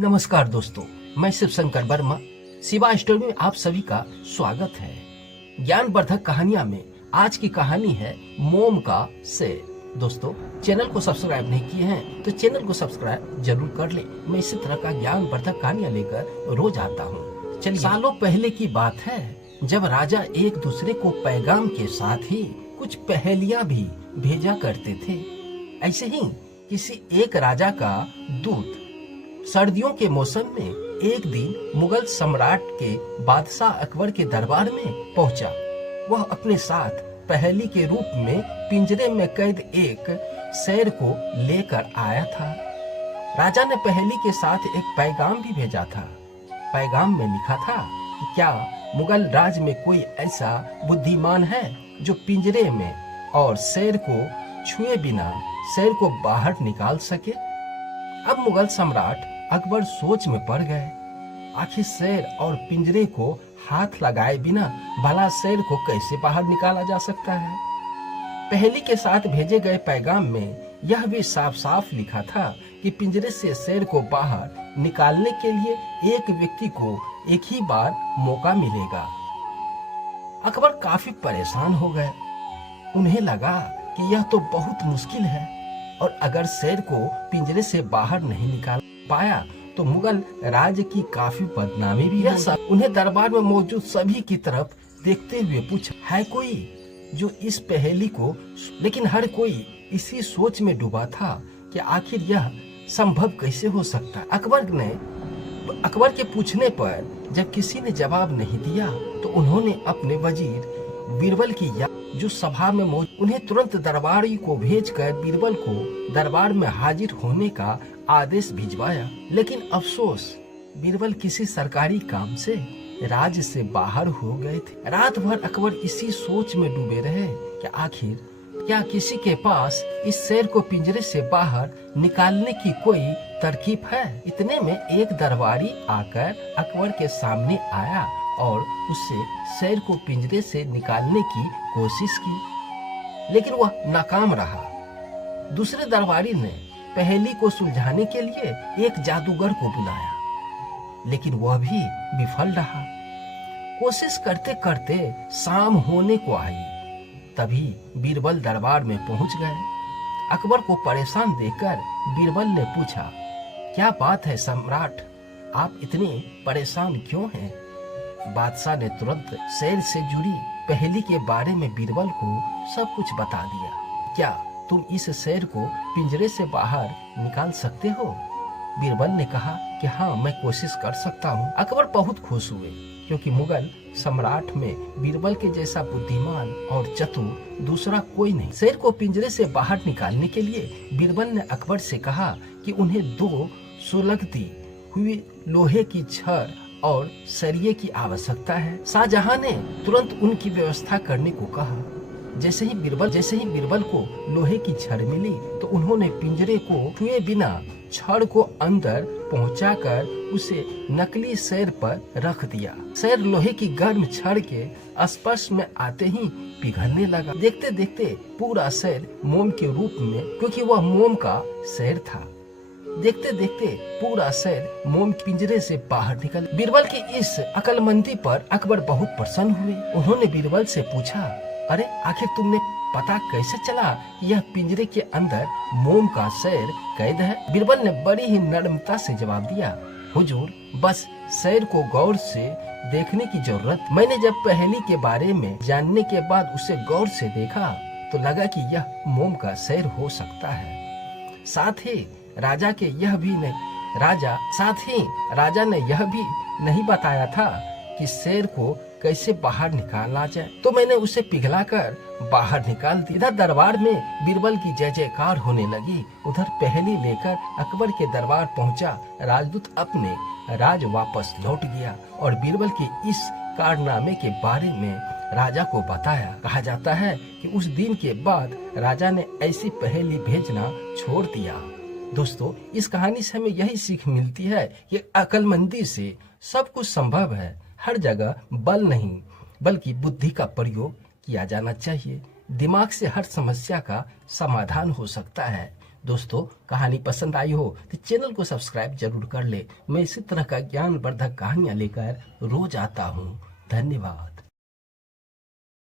नमस्कार दोस्तों, मैं शिव शंकर वर्मा। शिवा स्टोरी में आप सभी का स्वागत है। ज्ञानवर्धक कहानियां में आज की कहानी है मोम का सेर। दोस्तों, चैनल को सब्सक्राइब नहीं किए हैं तो चैनल को सब्सक्राइब जरूर कर ले। मैं इसी तरह का ज्ञानवर्धक कहानियां लेकर रोज आता हूँ। चलिए, सालों पहले की बात है जब राजा एक दूसरे को पैगाम के साथ ही कुछ पहेलियां भी भेजा करते थे। ऐसे ही किसी एक राजा का दूत सर्दियों के मौसम में एक दिन मुगल सम्राट के बादशाह अकबर के दरबार में पहुंचा। वह अपने साथ पहेली के रूप में पिंजरे में कैद एक शेर को लेकर आया था। राजा ने पहेली के साथ एक पैगाम भी भेजा था। पैगाम में लिखा था कि क्या मुगल राज में कोई ऐसा बुद्धिमान है जो पिंजरे में और शेर को छुए बिना शेर को बाहर निकाल सके। अब मुगल सम्राट अकबर सोच में पड़ गए। आखिर शेर और पिंजरे को हाथ लगाए बिना भला शेर को कैसे बाहर निकाला जा सकता है। पहेली के साथ भेजे गए पैगाम में यह भी साफ साफ लिखा था कि पिंजरे से शेर को बाहर निकालने के लिए एक व्यक्ति को एक ही बार मौका मिलेगा। अकबर काफी परेशान हो गए। उन्हें लगा कि यह तो बहुत मुश्किल है और अगर शेर को पिंजरे से बाहर नहीं निकाल पाया तो मुगल राज्य की काफी बदनामी भी है। उन्हें दरबार में मौजूद सभी की तरफ देखते हुए पूछा, है कोई जो इस पहेली को। लेकिन हर कोई इसी सोच में डूबा था कि आखिर यह संभव कैसे हो सकता। अकबर के पूछने पर जब किसी ने जवाब नहीं दिया तो उन्होंने अपने वजीर बीरबल की जो सभा में मौजूद, उन्हें तुरंत दरबारी को भेजकर बीरबल को दरबार में हाजिर होने का आदेश भिजवाया। लेकिन अफसोस, बीरबल किसी सरकारी काम से राज्य से बाहर हो गए थे। रात भर अकबर इसी सोच में डूबे रहे कि आखिर क्या किसी के पास इस शेर को पिंजरे से बाहर निकालने की कोई तरकीब है। इतने में एक दरबारी आकर अकबर के सामने आया और उससे शेर को पिंजरे से निकालने की कोशिश की, लेकिन वह नाकाम रहा। दूसरे दरबारी ने पहेली को सुलझाने के लिए एक जादूगर को बुलाया, लेकिन वह भी विफल रहा। कोशिश करते करते शाम होने को आई। तभी बीरबल दरबार में पहुंच गए। अकबर को परेशान देखकर बीरबल ने पूछा, क्या बात है सम्राट, आप इतने परेशान क्यों हैं। बादशाह ने तुरंत शेर से जुड़ी पहेली के बारे में बीरबल को सब कुछ बता दिया। क्या तुम इस शेर को पिंजरे से बाहर निकाल सकते हो। बीरबल ने कहा कि हाँ, मैं कोशिश कर सकता हूँ। अकबर बहुत खुश हुए क्योंकि मुगल सम्राट में बीरबल के जैसा बुद्धिमान और चतुर दूसरा कोई नहीं। शेर को पिंजरे से बाहर निकालने के लिए बीरबल ने अकबर से कहा कि उन्हें 2 सुलगती हुई लोहे की छड़ और सरिये की आवश्यकता है। शाहजहां ने तुरंत उनकी व्यवस्था करने को कहा। जैसे ही बीरबल को लोहे की छड़ मिली तो उन्होंने पिंजरे को छुए बिना छड़ को अंदर पहुंचाकर उसे नकली शेर पर रख दिया। शेर लोहे की गर्म छड़ के स्पर्श में आते ही पिघलने लगा। देखते देखते पूरा शेर मोम के रूप में, क्योंकि वह मोम का शेर था, देखते देखते पूरा शेर मोम पिंजरे से बाहर निकल। बीरबल की इस अक्लमंदी पर अकबर बहुत प्रसन्न हुए। उन्होंने बीरबल से पूछा, अरे आखिर तुमने पता कैसे चला यह पिंजरे के अंदर मोम का शेर कैद है। बीरबल ने बड़ी ही नम्रता से जवाब दिया, हुजूर, बस शेर को गौर से देखने की जरूरत। मैंने जब पहेली के बारे में जानने के बाद उसे गौर से देखा तो लगा कि यह मोम का शेर हो सकता है। साथ ही राजा ने यह भी नहीं बताया था कि शेर को कैसे बाहर निकाला जाए, तो मैंने उसे पिघलाकर बाहर निकाल दिया। इधर दरबार में बीरबल की जय जयकार होने लगी। उधर पहेली लेकर अकबर के दरबार पहुंचा। राजदूत अपने राज वापस लौट गया और बीरबल के इस कारनामे के बारे में राजा को बताया। कहा जाता है कि उस दिन के बाद राजा ने ऐसी पहेली भेजना छोड़ दिया। दोस्तों, इस कहानी से हमें यही सीख मिलती है कि अक्लमंदी से सब कुछ संभव है। हर जगह बल नहीं बल्कि बुद्धि का प्रयोग किया जाना चाहिए। दिमाग से हर समस्या का समाधान हो सकता है। दोस्तों कहानी पसंद आई हो तो चैनल को सब्सक्राइब जरूर कर ले। मैं इसी तरह का ज्ञानवर्धक कहानियां लेकर रोज आता हूँ। धन्यवाद।